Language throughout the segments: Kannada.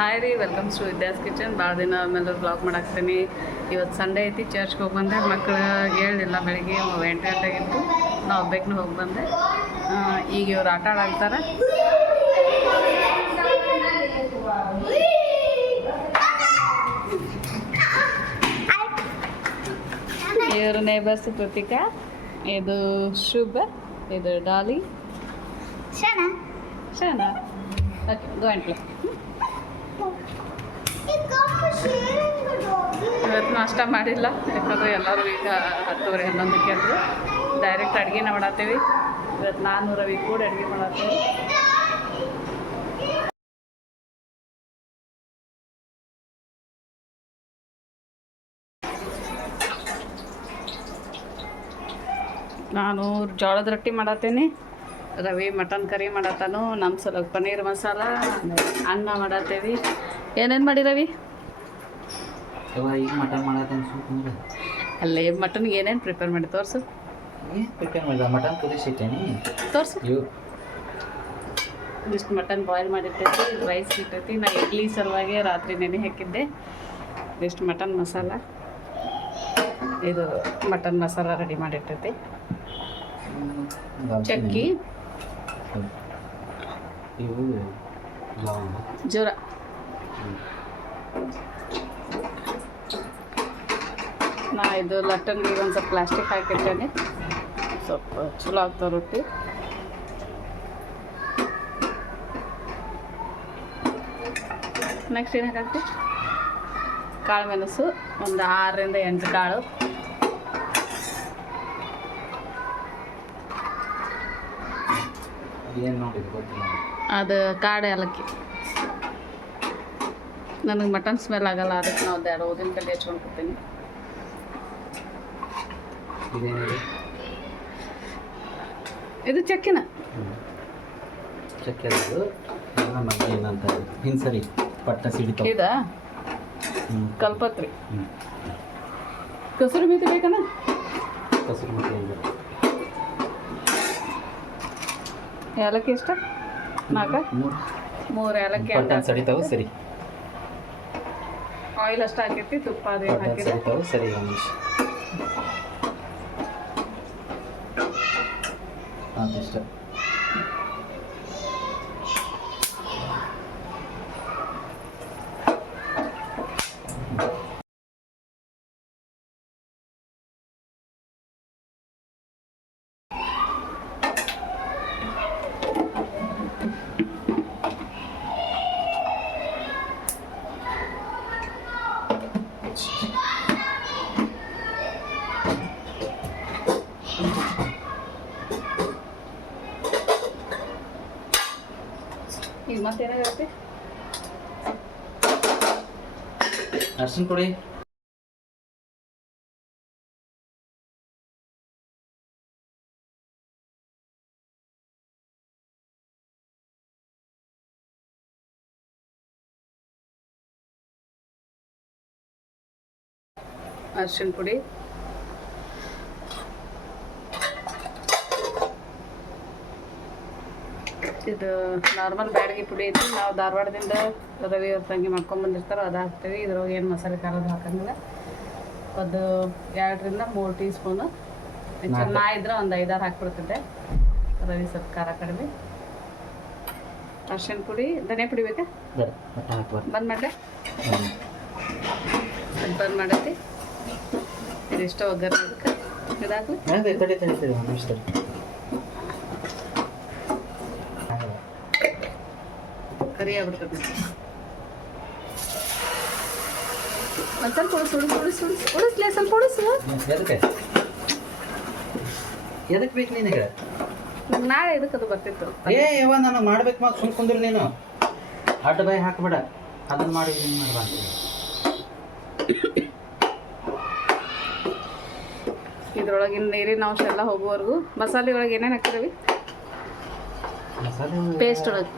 ಹಾಯ್ ರೀ, ವೆಲ್ಕಮ್ಸ್ ಟು ವಿದ್ಯಾಸ್ ಕಿಚನ್. ಭಾಳ ದಿನ ಆಮೇಲೆ ವ್ಲಾಗ್ ಮಾಡಾಕ್ತೀನಿ. ಇವತ್ತು ಸಂಡೇ ಐತಿ, ಚರ್ಚ್ಗೆ ಹೋಗಿ ಬಂದೆ. ಮಕ್ಕಳು ಹೇಳಿಲ್ಲ, ಬೆಳಿಗ್ಗೆ 8 ಗಂಟೆಗಿತ್ತು. ನಾವು ಬೇಕನ್ನ ಹೋಗಿ ಬಂದೆ. ಈಗ ಇವ್ರು ಆಟ ಆಡ್ತಾರೆ. ಇವರು ನೇಬರ್ಸ್ ಕೃತಿಕಾ, ಇದು ಶುಭ, ಇದು ಡಾಲಿ, ಶನ. Okay, go and play. ಇವತ್ತು ನಾಷ್ಟ ಮಾಡಿಲ್ಲ, ಯಾಕಂದರೆ ಎಲ್ಲರೂ ಈಗ 10:30 11ಕ್ಕೆ ಅಂದರು. ಡೈರೆಕ್ಟ್ ಅಡುಗೆನ ಮಾಡತ್ತೀವಿ. ಇವತ್ತು ನಾನು ರವಿ ಕೂಡ ಅಡುಗೆ ಮಾಡತ್ತೀವಿ. ನಾನು ಜೋಳದ ರೊಟ್ಟಿ ಮಾಡತ್ತೀನಿ, ರವಿ ಮಟನ್ ಕರಿ ಮಾಡತ್ತಾನು, ನಮ್ಮ ಸಲ ಪನ್ನೀರ್ ಮಸಾಲ, ಅನ್ನ ಮಾಡತ್ತೇವಿ. ಏನೇನು ಮಾಡಿ ರವಿ? ಈಗ ಮಟನ್ ಮಾಡತ್ತೇನೆ. ಅಲ್ಲೇ ಮಟನ್ಗೆ ಏನೇನು ಪ್ರಿಪೇರ್ ಮಾಡಿ ತೋರಿಸು. ಪ್ರಿಪೇರ್ ಮಾಡಿದ ಮಟನ್ ಕುದಿಸಿಟ್ಟೇನಿ, ತೋರಿಸು. ಇಷ್ಟು ಮಟನ್ ಬಾಯ್ಲ್ ಮಾಡಿರ್ತೈತಿ, ರೈಸ್ ಇರ್ತೈತಿ. ನಾ ಇಡ್ಲಿ ಸಲುವಾಗಿ ರಾತ್ರಿ ನೆನೆ ಹಾಕಿದ್ದೆ. ಇಷ್ಟು ಮಟನ್ ಮಸಾಲ, ಇದು ಮಟನ್ ಮಸಾಲ ರೆಡಿ ಮಾಡಿರ್ತೈತಿ. ಚಕ್ಕಿ, ಇವು ಜೋರ, ನಾ ಇದು ಲಟ್ಟನ್ಗೆ ಒಂದು ಸ್ವಲ್ಪ ಪ್ಲಾಸ್ಟಿಕ್ ಹಾಕಿರ್ತೇನೆ, ಸ್ವಲ್ಪ ಚಲೋ ಆಗ್ತಾವೆ ರೊಟ್ಟಿ. ನೆಕ್ಸ್ಟ್ ಏನು ಹಾಕಿ? ಕಾಳು ಮೆಣಸು ಒಂದು 6 ರಿಂದ 8 ಕಾಳು, ಏನು ನೋಡಿದ್ದು ಗೊತ್ತಿಲ್ಲ. ಅದು ಕಾಡು ಏಲಕ್ಕಿ. ನನಗೆ ಮಟನ್ ಸ್ಮೆಲ್ ಆಗಲ್ಲ, ಅದಕ್ಕೆ ನಾವು 2 ಉದ್ದಿನ ಕಡ್ಡಿ ಹಚ್ಕೊಂಡ್ಬಿಡ್ತೀನಿ. ಇದೇನಿದೆ? ಇದು ಚಕ್ಕಿನ ಚಕ್ಕೆ ಅದು ಏನಂತ ಹಿಂಸರಿ ಪಟ್ಟ ಸಿಡಿತ. ಇದಾ ಕಲ್ಪತ್ರಿ. ಕಸೂರಿ ಮೇಥಿ ಬೇಕಣ್ಣ? ಕಸೂರಿ ಮೇಥಿ ಇದೆ. ಏಲಕ್ಕಿ ಎಷ್ಟು? 4 3 ಏಲಕ್ಕಿ ಸಡಿತಾವು. ಸರಿ, ಆಯಿಲ್ ಅಷ್ಟು ಹಾಕೈತಿ, ತುಪ್ಪ ಅದೇ ಹಾಕಿತಾವು. ಸರಿ, ಒಂದು ಅದಿಷ್ಟ. ಈಗ ಮತ್ತೇನಾಗುತ್ತೆ? ಅರ್ಶಿನ ಪುಡಿ, ಅರ್ಶಿನ ಪುಡಿ, ಇದು ನಾರ್ಮಲ್ ಬ್ಯಾಡಗಿ ಪುಡಿ ಐತಿ. ನಾವು ಧಾರವಾಡದಿಂದ ರವಿ ಅವ್ರ ತಂಗಿ ಮಾಡ್ಕೊಂಡು ಬಂದಿರ್ತಾರೋ ಅದು ಹಾಕ್ತೀವಿ. ಇದ್ರೊಳಗೆ ಏನು ಮಸಾಲೆ ಖಾರದ ಹಾಕಂಗಿಲ್ಲ. ಒಂದು 2 ರಿಂದ 3 ಟೀ ಸ್ಪೂನು. ನಾ ಇದ್ರೆ ಒಂದು 5-6 ಹಾಕ್ಬಿಡ್ತಿದ್ದೆ. ರವಿ ಸ್ವಲ್ಪ ಖಾರ ಕಡಿಮೆ. ಅರ್ಶಿನ ಪುಡಿ, ಧನಿಯಾ ಪುಡಿ ಬೇಕಾ? ಬಂದ್ ಮಾಡಲೆ, ಬಂದ್ ಮಾಡೈತಿ. ಇದಿಷ್ಟ ಒಗ್ಗರಣೆ ಅದಕ್ಕೆ ಇದಾಗಲಿ. ಕರಿ ಆಗ್ಬಿಡ್ತದೆ. ಒಂದು ಸ್ವಲ್ಪ ಉಳಿಸ್ಲೇ, ಸ್ವಲ್ಪ ಉಳಿಸು. ಎದಕ್ಕೆ ಬೇಕು ನಿನಗೆ? ನಾಳೆ ಇದಕ್ಕದು ಬರ್ತಿತ್ತು. ಯವ್ವ ನಾನು ಮಾಡ್ಬೇಕು ಮಾ, ಸುಮ್ ಕುಂದ್ರು ನೀನು. ಅಡ್ಡ ಬಾಯಿ ಹಾಕಬೇಡ, ಅದನ್ನ ಮಾಡಿ ಮಾಡ್ಬಾರ್ದು. ಇದ್ರೊಳಗಿನ ನೀರಿನ ಅಂಶ ಎಲ್ಲ ಹೋಗುವವರೆಗೂ ಮಸಾಲೆ ಒಳಗೆ ಏನೇನು ಹಾಕಿರವಿ? ಮಸಾಲೆ ಪೇಸ್ಟ್ ಒಳಗೆ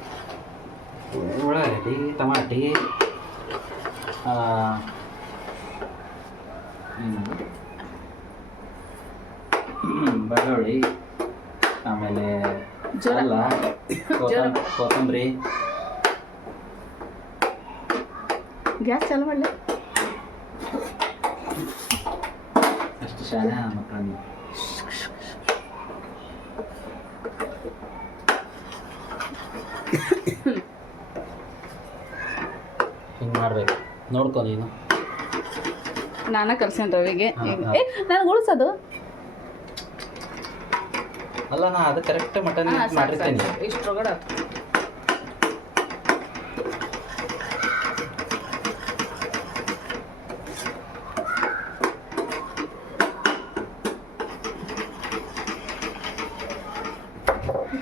ಉಳ್ಳಾಗಡ್ಡಿ, ಟಮಾಟಿ, ಬೆಳ್ಳುಳ್ಳಿ, ಆಮೇಲೆ ಅಲ್ಲ, ಕೊತ್ತಂಬರಿ, ಗ್ಯಾಸ್ ಚಾಲು ಮಾಡಲಿ. ಅಷ್ಟು ಶಾಲೆ ಮಕ್ಕಳು ನೀವು. ಹಿಂಗೆ ಮಾಡ್ಬೇಕು ನೋಡ್ಕೊ ನೀನು. ನಾನು ಕಲ್ಸೇನೆ ರವಿಗೆ. ನನಗೆ ಉಳಿಸೋದು ಅಲ್ಲ, ನಾ ಅದು ಕರೆಕ್ಟ್ ಮಟನ್ ಮಾಡಿರ್ತೀನಿ. ಇಷ್ಟೊಳಗಡೆ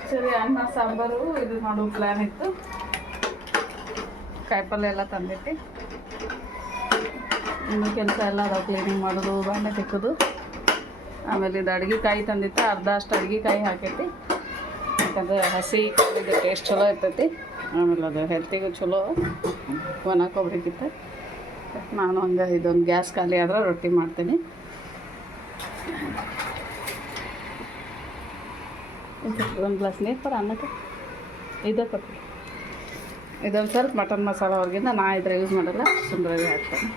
ಸರಿ. ಅನ್ನ ಸಾಂಬಾರು ಇದು ಮಾಡೋ ಪ್ಲ್ಯಾನ್ ಇತ್ತು. ಕಾಯಿಪಲ್ಲೆ ಎಲ್ಲ ತಂದಿಟ್ಟು ಇನ್ನು ಕೆಲಸ ಎಲ್ಲ ಅದಾವ. ಕ್ಲೀನಿಂಗ್ ಮಾಡೋದು, ಬಾಂಡೆ ತೆಕ್ಕೋದು. ಆಮೇಲೆ ಇದು ಅಡ್ಗೆ ಕಾಯಿ ತಂದಿತ್ತು, ಅರ್ಧ ಅಷ್ಟು ಅಡ್ಗೆ ಕಾಯಿ ಹಾಕೈತಿ. ಯಾಕಂದ್ರೆ ಹಸಿ ಇದು ಟೇಸ್ಟ್ ಚಲೋ ಇರ್ತೈತಿ. ಆಮೇಲೆ ಅದು ಹೆಲ್ತಿಗೂ ಚಲೋ. ಒಣ ಕೊಬ್ಬರಿಗಿತ್ತ ನಾನು ಹಂಗೆ ಇದೊಂದು ಗ್ಯಾಸ್ ಖಾಲಿ ಆದ್ರೆ ರೊಟ್ಟಿ ಮಾಡ್ತೀನಿ. ಒಂದು ಗ್ಲಾಸ್ ನೀರು ಪರ ಅನ್ನಕ್ಕೆ ಇದೇ ಕೊಟ್ಟು. ಇದೊಂದು ಸ್ವಲ್ಪ ಮಟನ್ ಮಸಾಲ ಹೊರಗಿಂದ ನಾ ಇದ್ರೆ ಯೂಸ್ ಮಾಡಲ್ಲ, ಸುಂದರವಾಗಿ ಹಾಕ್ತೇನೆ.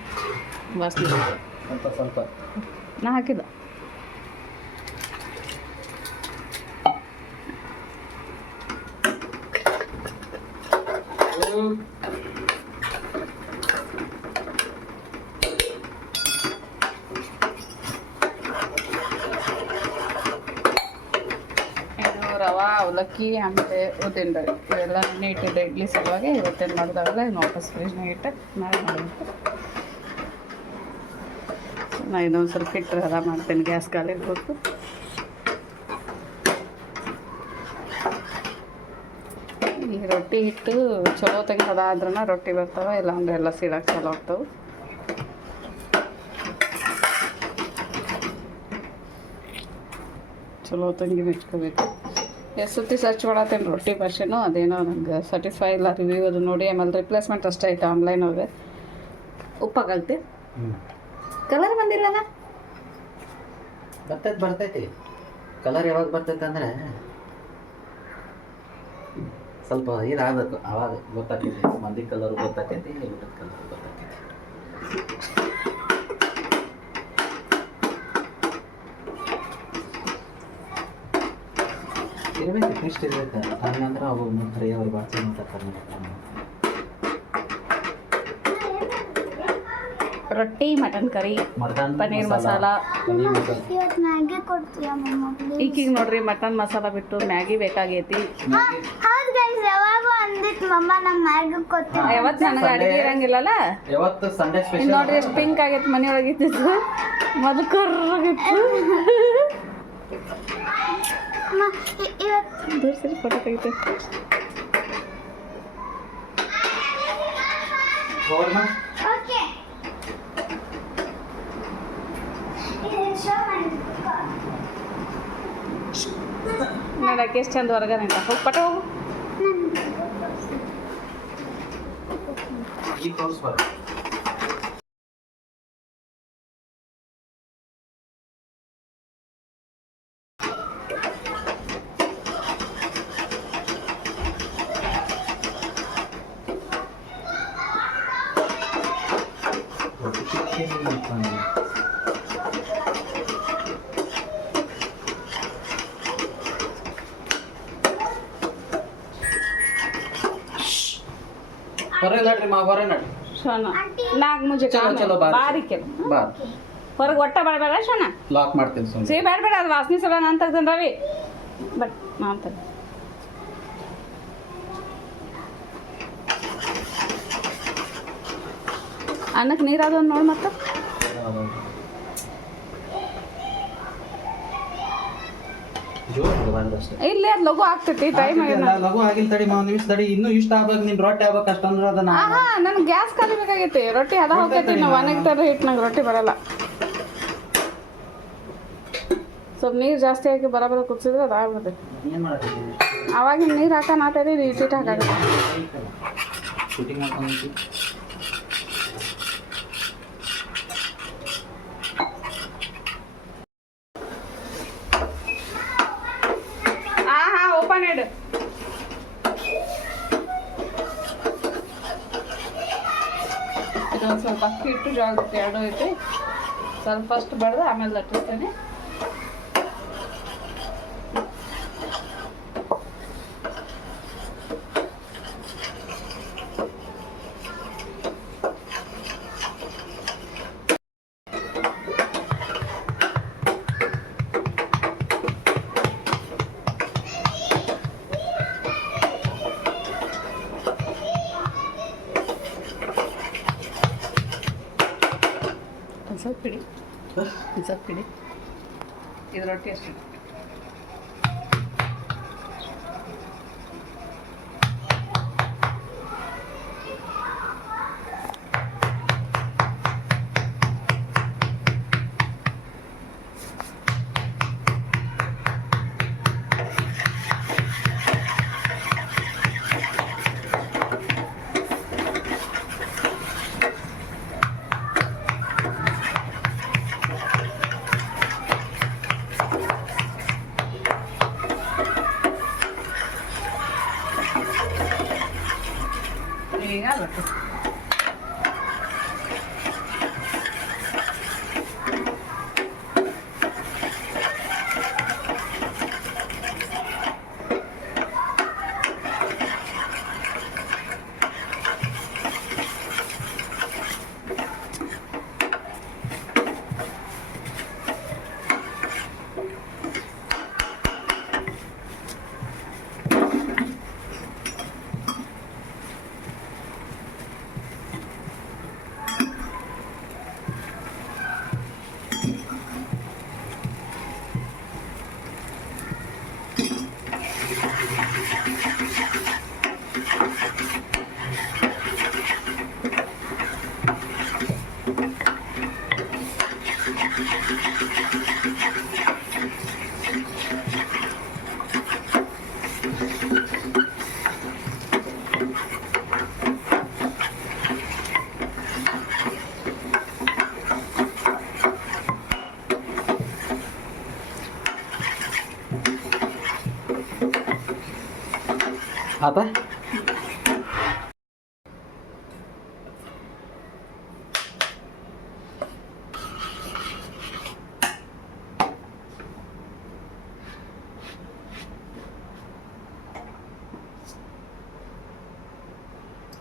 ವಾಸನೆ ಸ್ವಲ್ಪ ಸ್ವಲ್ಪ ನಾ ಹಾಕಿದ್ದ. ರವಾ, ಅವಲಕ್ಕಿ, ಆಮೇಲೆ ಉದ್ದಿನ ಬೇಳೆ ಇವೆಲ್ಲ ನೆನೆ ಇಟ್ಟಿದ್ದೆ ಇಡ್ಲಿ ಸಲುವಾಗಿ. ಇವತ್ತೇನು ಮಾಡಿದಾಗಲ್ಲ ಇನ್ನು ವಾಪಸ್ ಫ್ರಿಜ್ನಾಗ ಇಟ್ಟು ನಾಳೆ ಮಾಡಬೇಕು. ನಾ ಇನ್ನೊಂದು ಸ್ವಲ್ಪ ಇಟ್ಟರೆ ಹದ ಮಾಡ್ತೇನೆ. ಗ್ಯಾಸ್ ಖಾಲಿ ಇರ್ಬೇಕು. ಈ ರೊಟ್ಟಿ ಹಿಟ್ಟು ಚಲೋ ತಂಗಿ ಹದ ಆದ್ರೂ ರೊಟ್ಟಿ ಬರ್ತಾವೆ, ಇಲ್ಲಾಂದ್ರೆ ಎಲ್ಲ ಸೀಳಕ್ಕೆ ಚಲೋ ಆಗ್ತವೆ. ಚಲೋ ತಂಗಿ ಮೆಚ್ಕೋಬೇಕು. ಎಷ್ಟು ಸತಿ ಸರ್ಚ್ ಮಾಡತ್ತೇನೆ ರೊಟ್ಟಿ ಭಾಷೆನೂ, ಅದೇನೋ ನಂಗೆ ಸ್ಯಾಟಿಸ್ಫೈ ಇಲ್ಲ. ರಿವ್ಯೂ ಅದು ನೋಡಿ ಆಮೇಲೆ ರಿಪ್ಲೇಸ್ಮೆಂಟ್ ಅಷ್ಟೇ ಆಯ್ತು ಆನ್ಲೈನ್ ಹೋಗಿ. ಉಪ್ಪಾಗತ್ತೆ, ಕಲರ್ ಬಂದಿಲ್ಲಲ್ಲ. ಬರ್ತೈತಿ ಕಲರ್. ಯಾವಾಗ ಬರ್ತೈತೆ ಅಂದರೆ ಸ್ವಲ್ಪ ಇದಾಗಬೇಕು, ಅವಾಗ ಗೊತ್ತಾಗ್ತೈತಿ. ಮಂದಿ ಕಲರ್ ಗೊತ್ತಾಗ್ತೈತಿ, ಊಟದ ಕಲರ್ ಗೊತ್ತಾಗ್ತೈತಿ. ಇರಬೇಕು, ಟೇಸ್ಟ್ ಇರಬೇಕು. ಹಂಗಂದ್ರೆ ಅವು ಫ್ರೈ ಅವ್ರು ಭಾಳ ಚೆನ್ನಾಗಿ ಮಾತಾಡ್ತಾರೆ. ರೊಟ್ಟಿ, ಮಟನ್ ಕರಿ, ಪನ್ನೀರ್ ಮಸಾಲ. ಈಗೀಗ ನೋಡ್ರಿ ಮಟನ್ ಮಸಾಲ ಬಿಟ್ಟು ಮ್ಯಾಗಿ ಬೇಕಾಗೈತಿ. ಯಾವತ್ತು ನನಗೆ ಅಡುಗೆ ಇರಂಗಿಲ್ಲಲ್ಲ. ಯಾವತ್ತು ಸಂಡೇ ಸ್ಪೆಷಲ್ ನೋಡ್ರಿ ಎಷ್ಟು ಪಿಂಕ್ ಆಗೈತೆ ಮನೆಯೊಳಗಿತ್ತು. ಮೊದಲು ಕರ್ರಾಗಿತ್ತು. ಸರಿ ಫೋಟೋ ತೆಗಿತೆ. ನೋಡಕ್ಕೆ ಎಷ್ಟು ಚಂದ ಹೊರಗ ನಿಂತ. ಹೋಗಿ ಪಟ ಹೋಗು. ನಾಲ್ಕು ಮುಜೆ ಬಾರಿಕೆ ಹೊರಗೆ ಒಟ್ಟ ಬೇಡ ಶೋನ ಲಾಕ್ ಮಾಡ್ತೀನಿ. ಸೇ ಬೇಡ ಅದು ವಾಸನೆ ಸಲ ನಾನು ತೆಗ್ದೇನೆ ರವಿ. ಬಟ್ ನಾನು ತೆಗ್ದು ಅನ್ನಕ್ಕೆ ನೀರಾದ ನೋಡಿ ಮತ್ತೆ ಇಲ್ಲಿ ಅದು ಲಘು ಆಗ್ತೈತಿ. ಟೈಮ್ ಲಘು ಆಗಿಲ್ಲ ತಡಿ, ಒಂದು ನಿಮಿಷ ತಡಿ. ಇನ್ನೂ ಇಷ್ಟ ಆಗ್ಬೇಕು. ನಿನ್ ರೊಟ್ಟಿ ಆಗ್ಬೇಕು ಅಷ್ಟಂದ್ರೆ ಅದನ್ನ ನನ್ಗೆ ಗ್ಯಾಸ್ ಖಾಲಿ ಬೇಕಾಗೈತಿ. ರೊಟ್ಟಿ ಅದ ಹೋಗ್ತೈತಿ. ನಾವು ಒಣಗ್ತಾರೆ ಹಿಟ್ಟು ನಂಗೆ ರೊಟ್ಟಿ ಬರಲ್ಲ. ಸ್ವಲ್ಪ ನೀರು ಜಾಸ್ತಿ ಹಾಕಿ ಬರಬರ ಕುದಿಸಿದ್ರೆ ಅದು ಆಗ್ಬಿಡ್ತೈತಿ. ಅವಾಗಿನ ನೀರು ಹಾಕ ನಾತೈತಿ, ಇಟ್ಟಿಟ್ಟು ಹಾಕಾಗತ್ತೆ. ಓಪನ್ ಇಡು. ಸ್ವಲ್ಪ ಅಕ್ಕಿ ಹಿಟ್ಟು ಜೋಳದ ಹಿಟ್ಟು ಎರಡೂ ಐತಿ. ಸ್ವಲ್ಪ ಅಷ್ಟು ಬಡ್ದು ಆಮೇಲೆ ಲಟ್ಟಿಸ್ತೇನೆ. ಸ್ವಲ್ಪ ಪಿಡಿ, ಸ್ವಲ್ಪ ಪಿಡಿ. ಇದು ರೊಟ್ಟಿ ಅಷ್ಟು. ಈಗ ರೊಟ್ಟಿ ಆತ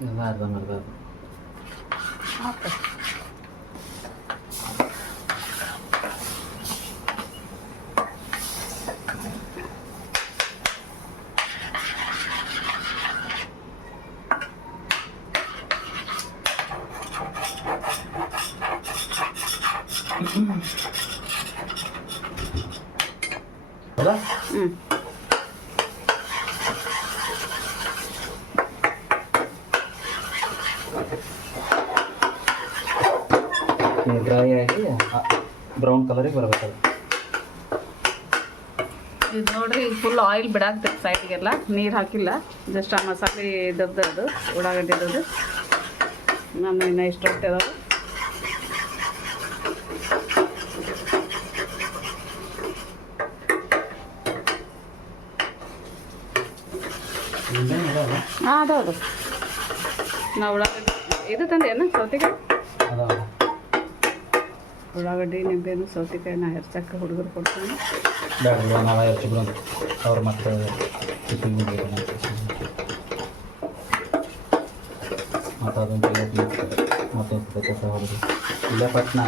ಎಲ್ಲ ಅರ್ಧ ಮಾಡ್ದ ಆಯ್ತು. ಅಲ್ಲ ಹ್ಞೂ ಡ್ರೈ ಆಗಿ ಬ್ರೌನ್ ಕಲರಿಗೆ ಬರ್ಬೇಕಲ್ಲ. ಇದು ನೋಡ್ರಿ, ಈಗ ಫುಲ್ ಆಯಿಲ್ ಬಿಡಾಕ್ತೈತೆ ಸೈಡ್ಗೆಲ್ಲ. ನೀರು ಹಾಕಿಲ್ಲ, ಜಸ್ಟ್ ಆ ಮಸಾಲೆ ಇದ್ದದ್ದು ಉಳ್ಳಾಗಡ್ಡಿದ್ದು. ನಾನು ಇನ್ನೂ ಇಷ್ಟು ರೊಟ್ಟಿ ಅದಾವೆ. ಹಾಂ ಅದಾವ. ನಾ ಉಳ್ಳಾಗಡ್ಡಿ ಇದು ತಂದೇನು ಸೌತೆಕಾಯಿ, ಉಳ್ಳಾಗಡ್ಡಿ ನಿಂಬೆನು ಸೌತೆಕಾಯಿ ನಾ ಹೆಚ್ಚಕ್ಕೆ ಹುಡುಗರು ಕೊಡ್ತೀನಿ. ಬೇಡ ನಾವೇ ಹೆಚ್ಚಿಬಿಡೋದು ಅವ್ರು ಮತ್ತೆ ಮತ್ತು ಅದೊಂದು ಮತ್ತೊಂದು ಕಸ ಹೊಡೆದು ಇಲ್ಲೇ ಪಟ್ನ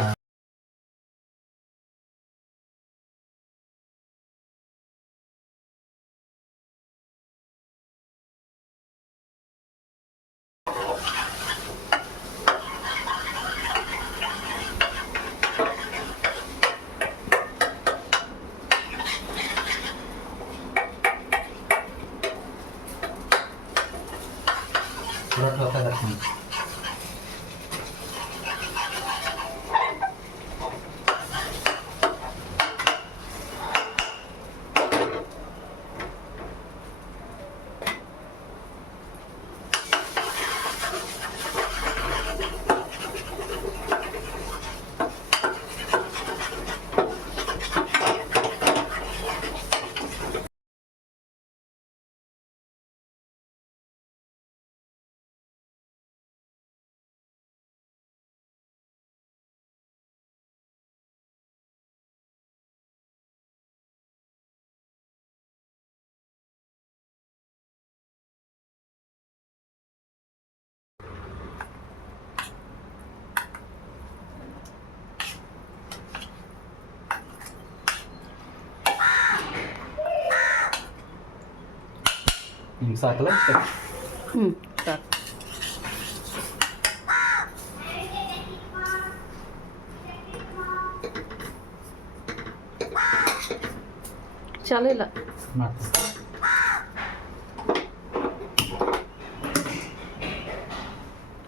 ರೊಟ್ಟಿ ಹೊತ್ತಾಗ ಹಿಂಗೆ ಸಾಕಲ್ಲ ಹ್ಞೂ ಸಾಕು. ಚಲೋ ಇಲ್ಲ ಮಾಡ್ತೀನಿ.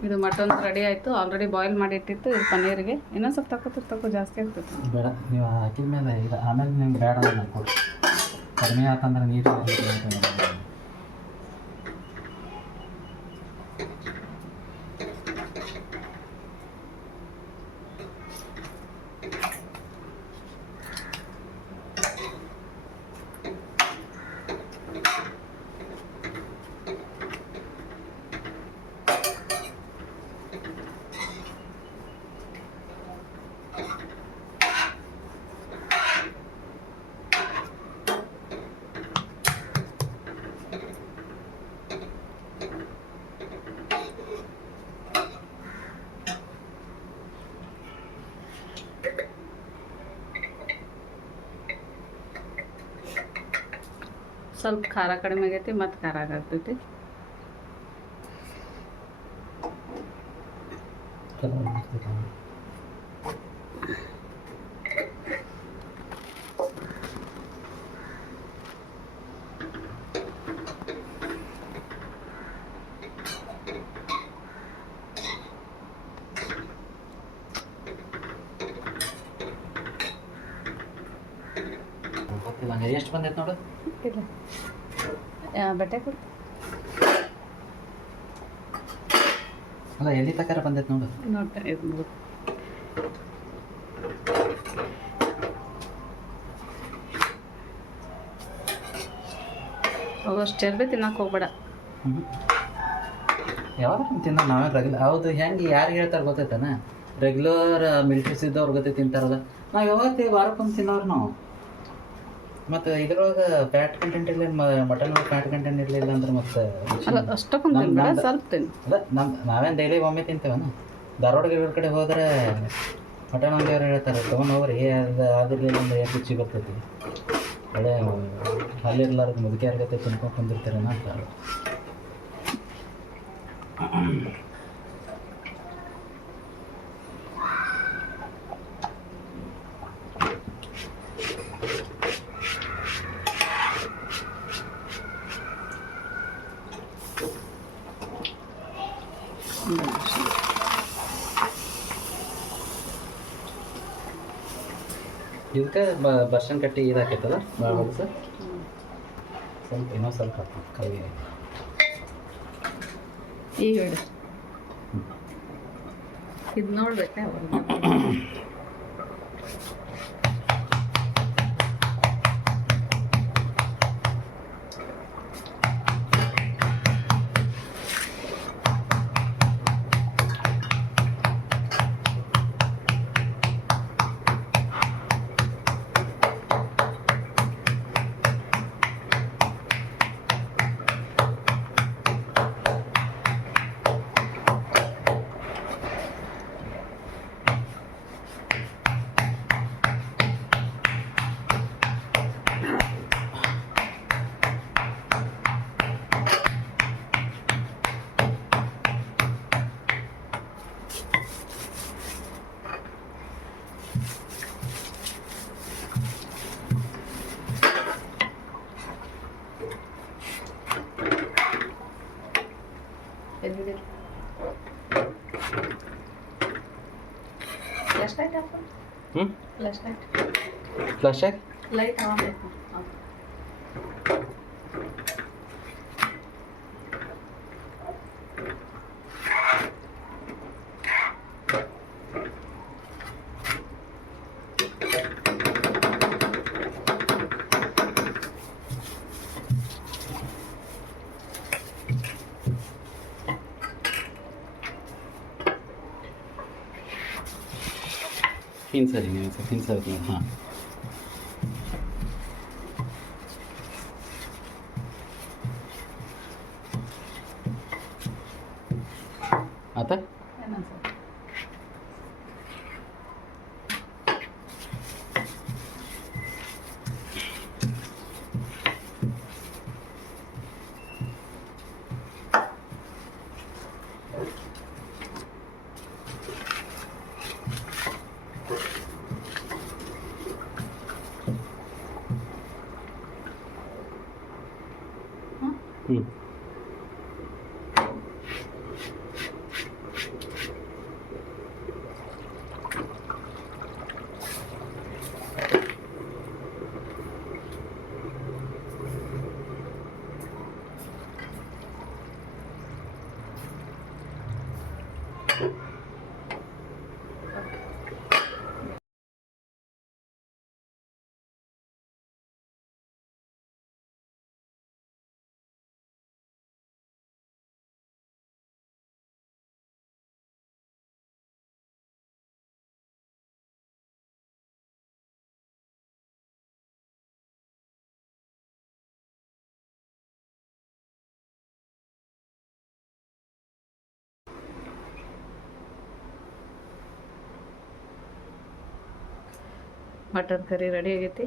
ಇದು ಮಟನ್ ರೆಡಿ ಆಯಿತು. ಆಲ್ರೆಡಿ ಬಾಯ್ಲ್ ಮಾಡಿ ಇಟ್ಟಿತ್ತು. ಇದು ಪನ್ನೀರಿಗೆ ಇನ್ನೊಂದು ಸ್ವಲ್ಪ ತಗೋ ಜಾಸ್ತಿ ಆಗ್ತೈತೆ. ಬೇಡ, ನೀವು ಹಾಕಿದ ಮೇಲೆ ಇದು ಆಮೇಲೆ ನಿಮ್ಗೆ ಬೇಡ ಅಂದ್ರೆ ಕೊಡಿ. ಕಡಿಮೆ ಆತಂದ್ರೆ ನೀರು ಸ್ವಲ್ಪ ಖಾರ ಕಡಿಮೆ ಆಗೈತಿ, ಮತ್ತು ಖಾರ ಆಗತೈತಿ. ಗೊತ್ತಿಲ್ಲ ಹಂಗೆ ಎಷ್ಟು ಬಂದೈತೆ ನೋಡು. ಇಲ್ಲ ಬಟ್ಟೆ ಕೊಡು. ಅಲ್ಲ ಎಲ್ಲಿ ತಕಾರ ಬಂದೈತೆ ನೋಡು. ನೋಡ್ತಾ ಇದು ಅಷ್ಟು ಚರ್ಬಿ ತಿನ್ನಕ್ಕೆ ಹೋಗ್ಬೇಡ. ಯಾವಾಗ ತಿನ್ನೋ ನಾವೇ ರೆಗ್ಯುಲರ್. ಹೌದು, ಹೆಂಗೆ ಯಾರಿಗೆ ಹೇಳ್ತಾರೆ ಗೊತ್ತೈತಾನ? ರೆಗ್ಯುಲರ್ ಮಿಲ್ಟ್ರೀಸ್ ಇದ್ದವ್ರು ಗೊತ್ತೈತೆ ತಿಂತಾರಲ್ಲ. ನಾವು ಯಾವತ್ತು ವಾರಕ್ಕೊಂದು ತಿನ್ನೋರು ನಾವು. ಮತ್ತು ಇದ್ರೊಳಗೆ ಫ್ಯಾಟ್ ಕಂಟೆಂಟ್ ಇರಲಿ, ಮಟನ್ ಫ್ಯಾಟ್ ಕಂಟೆಂಟ್ ಇರಲಿಲ್ಲ ಅಂದ್ರೆ ಮತ್ತೆ ಅಲ್ಲ ಅಷ್ಟಕ್ಕೊಂದು ತಿನ್ಬೇಡ, ಸ್ವಲ್ಪ ತಿನ್ನು. ಅಲ್ಲ ನಾವೇನು ಡೈಲಿ ಒಮ್ಮೆ ತಿಂತೇವನ. ಧಾರವಾಡ ಇವ್ರ ಕಡೆ ಹೋದರೆ ಮಟನ್ ಅಂಗಡಿಯವ್ರು ಹೇಳ್ತಾರೆ ತೊಗೊಂಡು ಹೋಗ್ರಿ, ಅದು ಅದಿರಲಿಲ್ಲ ಅಂದ್ರೆ ಎಷ್ಟು ರುಚಿ ಬರ್ತೈತಿ, ಒಳ್ಳೆ ಅಲ್ಲಿರ್ಲಾರ್ದು ಮುದುಕಿಯಾರ್ಗತ್ತೆ ತಿನ್ಕೊಂಡು ಬಂದಿರ್ತೀರೇನ ಅಂತಾರೆ. ಇದಕ್ಕೆ ಬರ್ಷನ್ ಕಟ್ಟಿ ಇದು ಹಾಕೈತಲ್ಲ ಭಾಳ ಹೊಲಸು. ಸ್ವಲ್ಪ ಇನ್ನೂ ಸ್ವಲ್ಪ ಹಾಕ್ಬೇಕು ಕೈ. ಈಗ ಹೇಳಿ ಇದು ನೋಡ್ಬೇಕಾ ಫ್ಲಶ್ ಆಗಿ ಲೈಟ್ ಆಗಬೇಕು. ಹಿಂಸರಿ ನೀವು ಹಿಂಸರಿ. ಹಾಂ ಆತ ಹ್ಞೂ ಮಟನ್ ಕರಿ ರೆಡಿ ಆಗೈತಿ.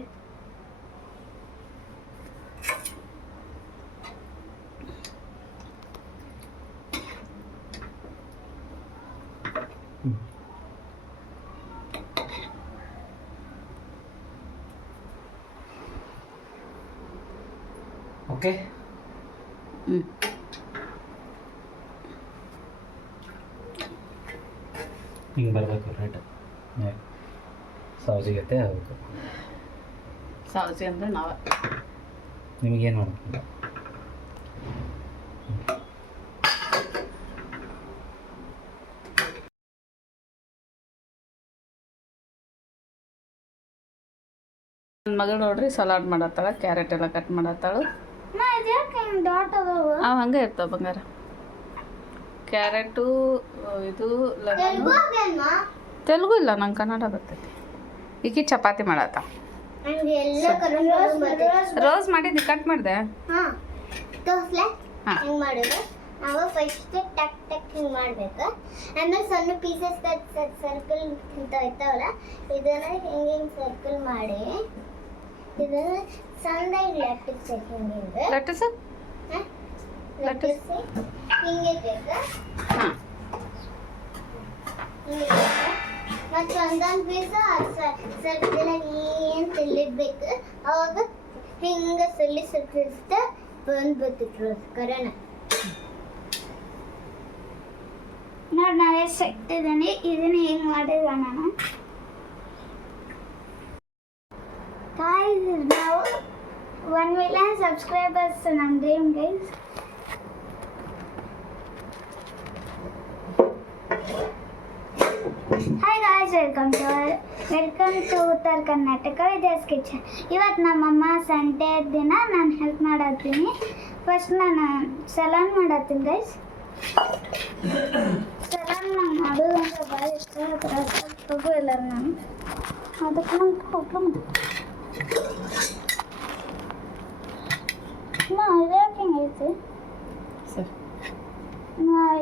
ಓಕೆ. ಹಿಂಗೆ ಬರಬೇಕು ರೈಟ್. ಸೌಜಿ ಜೊತೆ ಆಗಬೇಕು. ಸಾವಸಿ ಅಂದರೆ ನಾವು ನಿಮಗೇನು ಮಾಡ್ಬೇಕು? ನನ್ನ ಮಗಳು ನೋಡ್ರಿ ಸಲಾಡ್ ಮಾಡತ್ತಾಳ, ಕ್ಯಾರೆಟ್ ಎಲ್ಲ ಕಟ್ ಮಾಡತ್ತಾಳು. ಅವು ಹಂಗೆ ಇರ್ತಾವ ಬಂಗಾರ. ಕ್ಯಾರೆಟು ಇದು ತೆಲುಗು ಇಲ್ಲ, ನಂಗೆ ಕನ್ನಡ ಬರ್ತೈತಿ. ಈಕಿ ಚಪಾತಿ ಮಾಡತ್ತ. ರೋಸ್ ಮಾಡಿದ್ದಿ, ಕಟ್ ಮಾಡಿದೆ. ನಾವು ಫಸ್ಟ್ ಟಕ್ ಟಕ್ ಹಿಂಗೆ ಮಾಡಬೇಕು. ಆಮೇಲೆ ಸಣ್ಣ ಪೀಸಸ್ ಸರ್ಕಲ್ ಇಂತ ಇರ್ತಾವಲ್ಲ, ಇದನ್ನ ಹಿಂಗೆ ಹಿಂಗೆ ಸರ್ಕಲ್ ಮಾಡಿ ಇದನ್ನ ಸಣ್ಣದಾಗಿ ಲಟ್ಟಿಸಿ ಹಿಂಗೆ ಲಟ್ಟಿಸು ಲಟ್ಟಿಸಿ ಹಿಂಗೆ ಬೇಕು. ಮತ್ತು ಒಂದೊಂದು ಪೀಸ್ ಸರ್ಕಲ್ ಏನು ತಿಲ್ಲಿಡ್ಬೇಕು. ಅವಾಗ ಹಿಂಗೆ ಸುಲಿಸ್ತಾ ಬಂದ್ಬಿಡ್ತಿತ್ತು ಕರೆನ. ನೋಡಿ ನಾನು ಎಷ್ಟು ಇಟ್ಟಿದ್ದೀನಿ, ಇದನ್ನ ಹೆಂಗೆ ಮಾಡಿದ ನಾನು. ನಾವು 1 million ಸಬ್ಸ್ಕ್ರೈಬರ್ಸ್ ನಮ್ಮ dream guys. Hi guys, welcome to Uttara Karnataka Vidya's kitchen. ಇವತ್ತು ನಮ್ಮಮ್ಮ ಸಂಡೇ ದಿನ ನಾನು ಹೆಲ್ಪ್ ಮಾಡತ್ತೀನಿ. ಫಸ್ಟ್ ನಾನು ಸಲಾಡ್ ಮಾಡತ್ತೀನಿ ಗೈಸ್. ಸಲಾಡ್ ನಾನು ಮಾಡೋದು ಅಂತ ಭಾಳ ಇಷ್ಟ. ಅದರ ಸ್ವಲ್ಪ ಇಲ್ಲ ನಾನು ಅದಕ್ಕೆ ನಾನು ಪ್ರಾಬ್ಲಮ್ ಇದ್ಯಾಕೆ ಹಿಂಗೈತಿ ಸರಿ.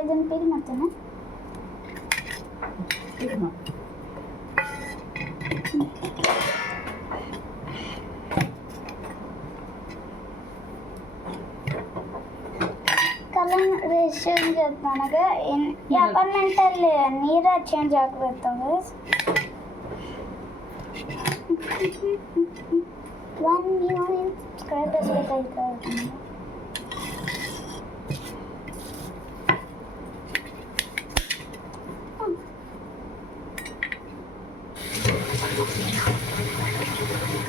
ಇದನ್ನು ಪೀಲ್ ಮಾಡ್ತೇನೆ. ಕಲರ್ ಚೇಂಜ್ ಆಯ್ತು ನನಗೆ. ಈ ಅಪಾರ್ಟ್ಮೆಂಟಲ್ಲಿ ನೀರು ಚೇಂಜ್ ಆಗ್ಬಿಡ್ತಾವೆ. 1 million ಸಬ್ಸ್ಕ್ರೈಬರ್ಸ್ ಬೇಕಾಯ್ತು.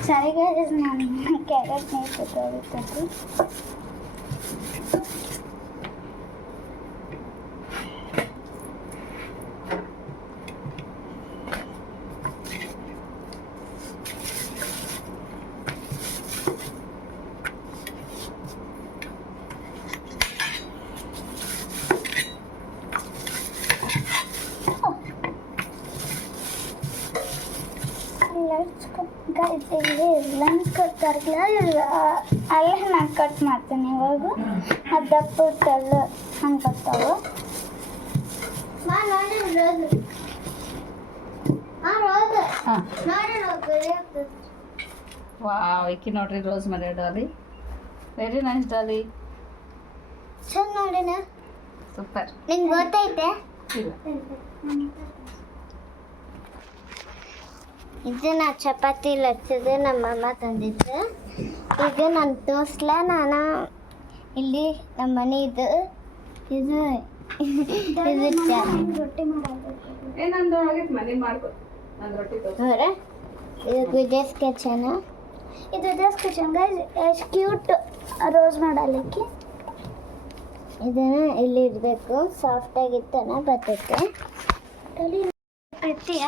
ಸರಿ ಗೈಸ್, ನಾನು ಕ್ಯಾರೆಟ್ ನೇಯ್ತು. ಇಲ್ಲಿ ಲಂಚ್ ಕೊಡ್ತಾರಲ್ಲ, ಅಲ್ಲೇ ನಾನು ಕಟ್ ಮಾಡ್ತೀನಿ. ಇವಾಗ ಅದು ದಪ್ಪಟ್ಟಲ್ಲ ಹಂಗೆ ಬರ್ತಾವೆ. ವಾವ್, ಇಕ್ಕಿ ನೋಡ್ರಿ ರೋಸ್ ಮರಿ ಡಾಲಿ. Very nice Daali. ಚಂದ ನೋಡಿನ. ಸೂಪರ್. ನಿಂಗೆ ಗೊತ್ತೈತೆ? ಇಲ್ಲ. ಇದು ನಾ ಚಪಾತಿ ಲಚ್ಚಿದೆ, ನಮ್ಮಮ್ಮ ತಂದಿದ್ದು. ಇದು ನಾನು ತೋರಿಸ್ಲ. ನಾನು ಇಲ್ಲಿ ನಮ್ಮ ಮನೆ ಇದು ಇದು ರೊಟ್ಟಿ ನಂದು ಆಗಿತ್ತು ಮನೆ ಮಾಡ್ಕೊ ನಂದು ರೊಟ್ಟಿ ತೋರ್ಸು. ಅವರ ಇದು ವಿಜಯಸ್ ಕಿಚನ್. ಇದು ವಿಜಯಸ್ ಕಿಚನ್ ಎಷ್ಟು ಕ್ಯೂಟ್ ರೋಸ್ ಮಾಡಲಿಕ್ಕೆ. ಇದನ್ನ ಇಲ್ಲಿ ಇಡಬೇಕು, ಸಾಫ್ಟ್ ಆಗಿತ್ತನ ಬರ್ತೈತೆ. ಕಟ್ಟಿಯ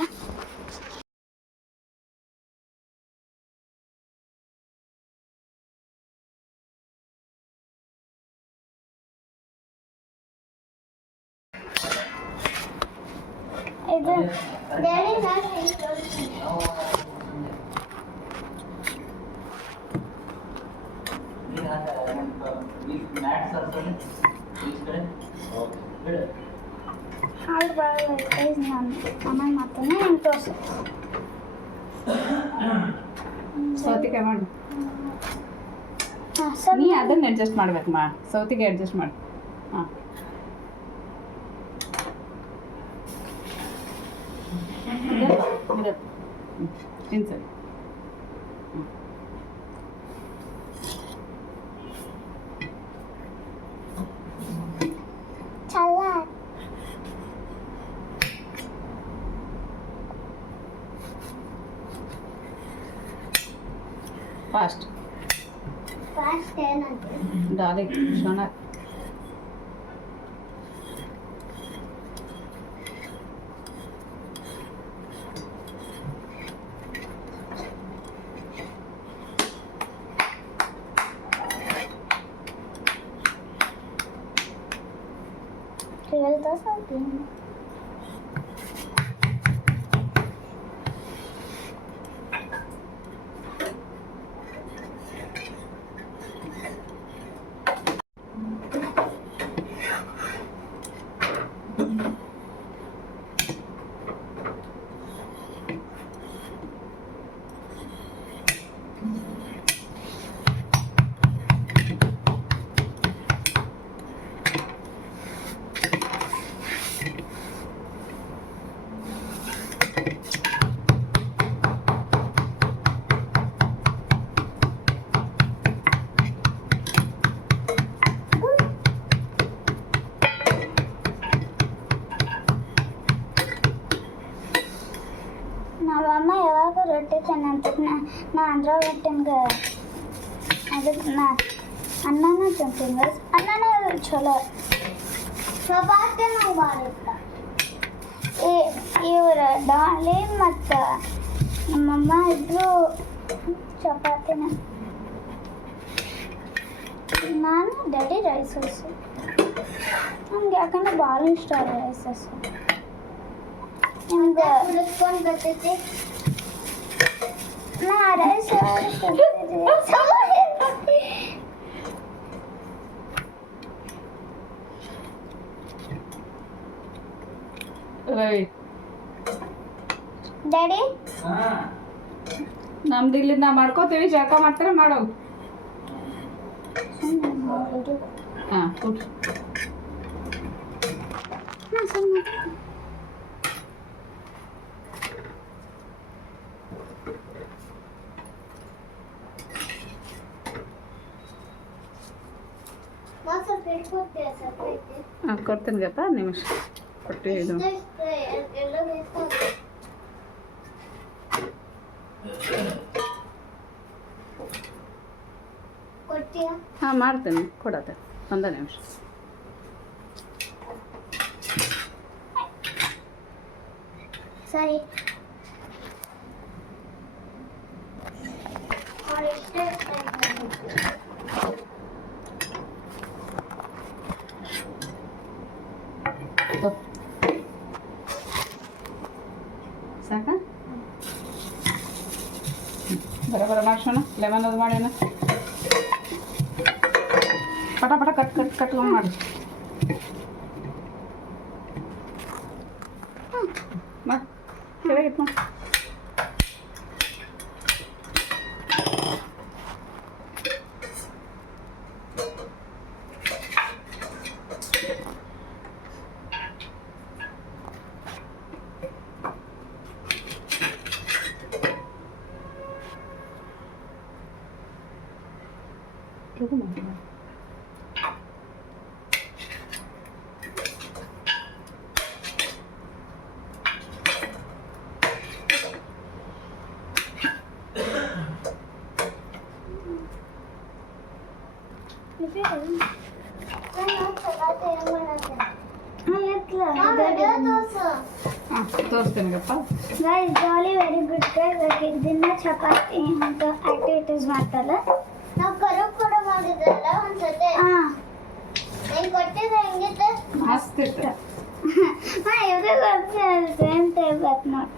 ಇದು ಹಾಳು ಭಾಳ ನಾನು ಆಮೇಲೆ ಮಾಡ್ತೇನೆ. ನಂಗೆ ತೋರಿಸು. ಸೌತಿಕಾಯಿ ಮಾಡು. ಹಾಂ ಸರ್ ನೀ ಅದನ್ನ ಅಡ್ಜಸ್ಟ್ ಮಾಡ್ಬೇಕಮ್ಮ, ಸೌತಿಗೆ ಅಡ್ಜಸ್ಟ್ ಮಾಡಿ. ಹಾಂ ತಿನ್ ಸರಿ. ಚಲ್ಲ ಫಾಸ್ಟ್ ಫಾಸ್ಟ್ ಏನಂತ ಡಾಲಿ ಚೆನ್ನಾಗಿ. ಹೇಳ್ತಾ ಸಾಕ್ತೀನಿ. ನಮ್ಮಮ್ಮ ಯಾವಾಗ ರೊಟ್ಟಿ ತಿನ್ನಂತ ನಾ ಅಂದ್ರ ರೊಟ್ಟಿನ್ಗೆ ಅದಕ್ಕೆ ನಾ ಅನ್ನನ ತಿಂತೀನಿ. ಅನ್ನನ ಚಲೋ ಚಪಾತಿ ನಾವು ಭಾಳ ಇಷ್ಟ. ಇವ್ರ ಡಾಲಿ ಮತ್ತು ನಮ್ಮಮ್ಮ ಇದ್ರು ಚಪಾತಿನ. ನಾನು ಡ್ಯಾಡಿ ರೈಸಸ್ಸು. ನಮ್ಗೆ ಯಾಕಂದ್ರೆ ಭಾಳ ಇಷ್ಟ ರೈಸಸ್ಸು. ನಿಮ್ಗೆ ಹುಡುಕ್ಕೊಂಡು ಬರ್ತೈತಿ. ನಾ ರೈಸ್ ರವಿ ಡ್ಯಾಡಿ ನಮ್ದು ಇಲ್ಲಿ ನಾವು ಮಾಡ್ಕೋತೀವಿ, ಜಳಕ ಮಾಡ್ತಾರೆ ಮಾಡೋ. ಹಾಂ ಕೂಡ್ರಿ. ಹಾಂ ಸುಮ್ಮನೆ ಸ್ವಲ್ಪ ಹಿಡ್ಕೊಡ್ತೀಯ ಸ್ವಲ್ಪ ಐತಿ. ಹಾಂ ಕೊಡ್ತೀನಿ ಗಪ್ಪ ನಿಮಿಷ ಕೊಟ್ಟು ಇದು ಎಲ್ಲ ಕೊಡ್ತೀಯ? ಹಾಂ ಮಾಡ್ತೀನಿ ಕೊಡತ್ತೆ ಒಂದೇ ನಿಮಿಷ. ಸರಿ ಅವ್ರೆಷ್ಟೇ ಸಾಕ ಬರ ಮಾಡ್ಸೋಣ. ಲೆಮನ್ ಅದು ಮಾಡೋಣ. ಪಟ ಪಟ ಕಟ್ಕೊಂಡು ಮಾಡಿ. ಮಾಡಿ ಕೆಳಗಿತ್ತು ಮಾಡಿ. ಹಾಂ ತೋರಿಸ್ತೀನಿಗಪ್ಪ. ಗೈಸ್ ಜಾಲಿ ವೆರಿ ಗುಡ್ ಗೈಸ್. ದಿನ ಚಪಾತಿ ಅಂತ ಆಕ್ಟಿವಿಟೀಸ್ ಮಾಡ್ತಾರಲ್ಲ ನಾವು ಕರು ಕೂಡ ಮಾಡಿದ್ರಲ್ಲ ಒಂದ್ಸತಿ. ಹೆಂಗೆ ಕೊಟ್ಟಿದ್ರೆ ಹೆಂಗಿತ್ತು? ಮಸ್ತ್ ಇತ್ತು. ಹಾಂ ಇವ್ರಿಗೆ ಸೇಮ್ ಟೈಪ್ ಆಯ್ತು ನೋಡಿ.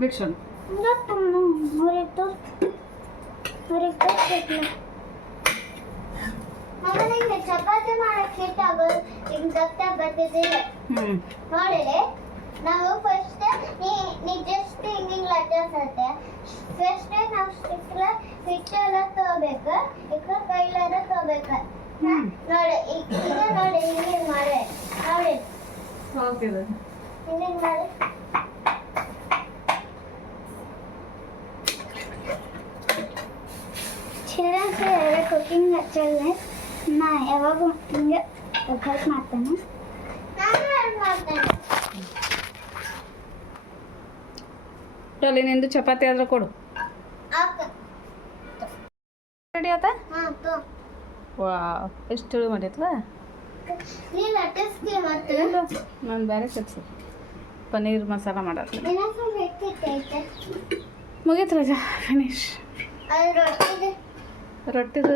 ಬಿಡ್ಸೋಣ. ಆಮೇಲೆ ಚಪಾತಿ ಮಾಡಕ್ಕೆ ಹಿಟ್ಟು ಆಗೋದು ಹಿಂಗೆ ದಪ್ಪ ಬರ್ತಿದ್ದೀವಿ ನೋಡಿರಿ. ನಾವು ಫಸ್ಟ್ ನೀ ಜಸ್ಟ್ ಹಿಂಗೆ ಲಟ್ಟಿಸುತ್ತೆ. ಫಸ್ಟ್ ನಾವು ಸ್ಟಿಕ್ಲ ಹಿಟ್ಟೆಲ್ಲ ತಗೋಬೇಕು, ಈಗ ಕೈಲಾರ ತಗೋಬೇಕು ನೋಡಿ. ಈಗ ನೋಡಿ ಹಿಂಗೆ ಮಾಡಿ ನೋಡಿ, ಓಕೆ ಹಿಂಗೆ ಮಾಡಿ. ಚಿಲ್ಡ್ರನ್ಸ್ ಎಲ್ಲ ಕುಕಿಂಗ್ ಹಚ್ಚಲ್ಲ, ನಾ ಯಾವಾಗ ಹಿಂಗೆ ಹೆಲ್ಪ್ ಮಾಡ್ತೇನೆ. ನಾನು ಹೆಲ್ಪ್ ಮಾಡ್ತೇನೆ. ಟೋಲಿ ನಿಂದು ಚಪಾತಿ ಆದ್ರೆ ಕೊಡು. ರೆಡಿ ಆತ? ಹಾಂ ತೋ. ವಾ ಎಷ್ಟು ತಿಳಿ ಮಾಡಿತ್ಲ. ನೀನು ಲಟ್ಟಿಸ್ತೀವಿ ಮತ್ತೆ. ನಾನು ಬೇರೆ ಕೆಲಸ ಪನ್ನೀರ್ ಮಸಾಲ ಮಾಡೋದು ಇನ್ನೊಂದು ಹೆಚ್ಚಿಟ್ಟೈತೆ. ಮುಗೀತು ರಜಾ, ಫಿನಿಶ್. ಅದು ರೊಟ್ಟಿಗೆ ರೊಟ್ಟಿದು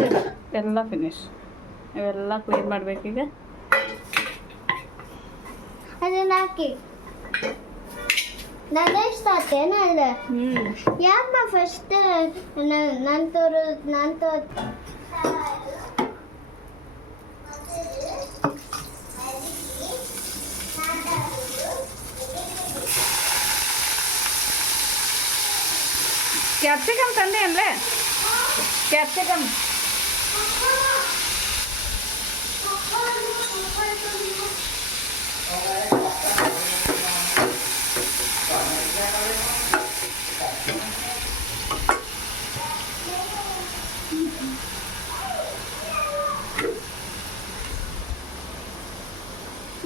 ಎಲ್ಲ ಫಿನಿಶ್. ಇವೆಲ್ಲ ಕ್ಲೀನ್ ಮಾಡ್ಬೇಕೀಗ. ಅದನ್ನ ಹಾಕಿ ನನ್ನ ಇಷ್ಟ ಆತೇನ ಅಲ್ಲ. ಯಾಕ ಫಸ್ಟ್ ನಾನು ಕ್ಯಾಪ್ಸಿಕಮ್ ತಂದೆ ಅಲ್ಲೇ, ಕ್ಯಾಪ್ಸಿಕಮ್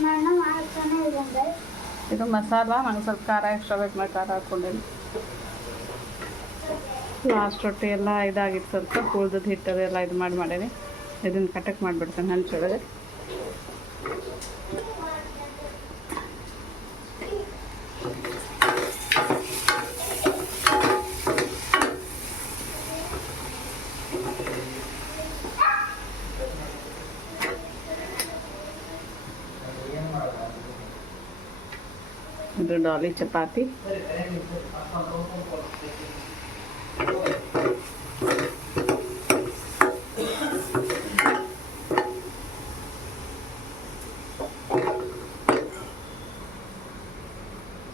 ಮಣ್ಣ ಮಾಡ್ತಾನೆ ಇದೆ. ಇದು ಮಸಾಲ. ನಂಗೆ ಸ್ವಲ್ಪ ಖಾರ ಎಕ್ಸ್ಟ್ರಾ ಬೇಕು, ಮಾಡಿ ಖಾರ ಹಾಕ್ಕೊಂಡಿಲ್ಲ. ಲಾಸ್ಟ್ ರೊಟ್ಟಿ ಎಲ್ಲ ಇದಾಗಿತ್ತು, ಸ್ವಲ್ಪ ಉಳ್ದದ್ದು ಹಿಟ್ಟದೆಲ್ಲ ಇದು ಮಾಡೀನಿ. ಇದನ್ನು ಕಟಕ್ ಮಾಡಿಬಿಡ್ತೇನೆ ಹಂಚೊಳಗೆ. ಇದು ಡಾಲಿ ಚಪಾತಿ.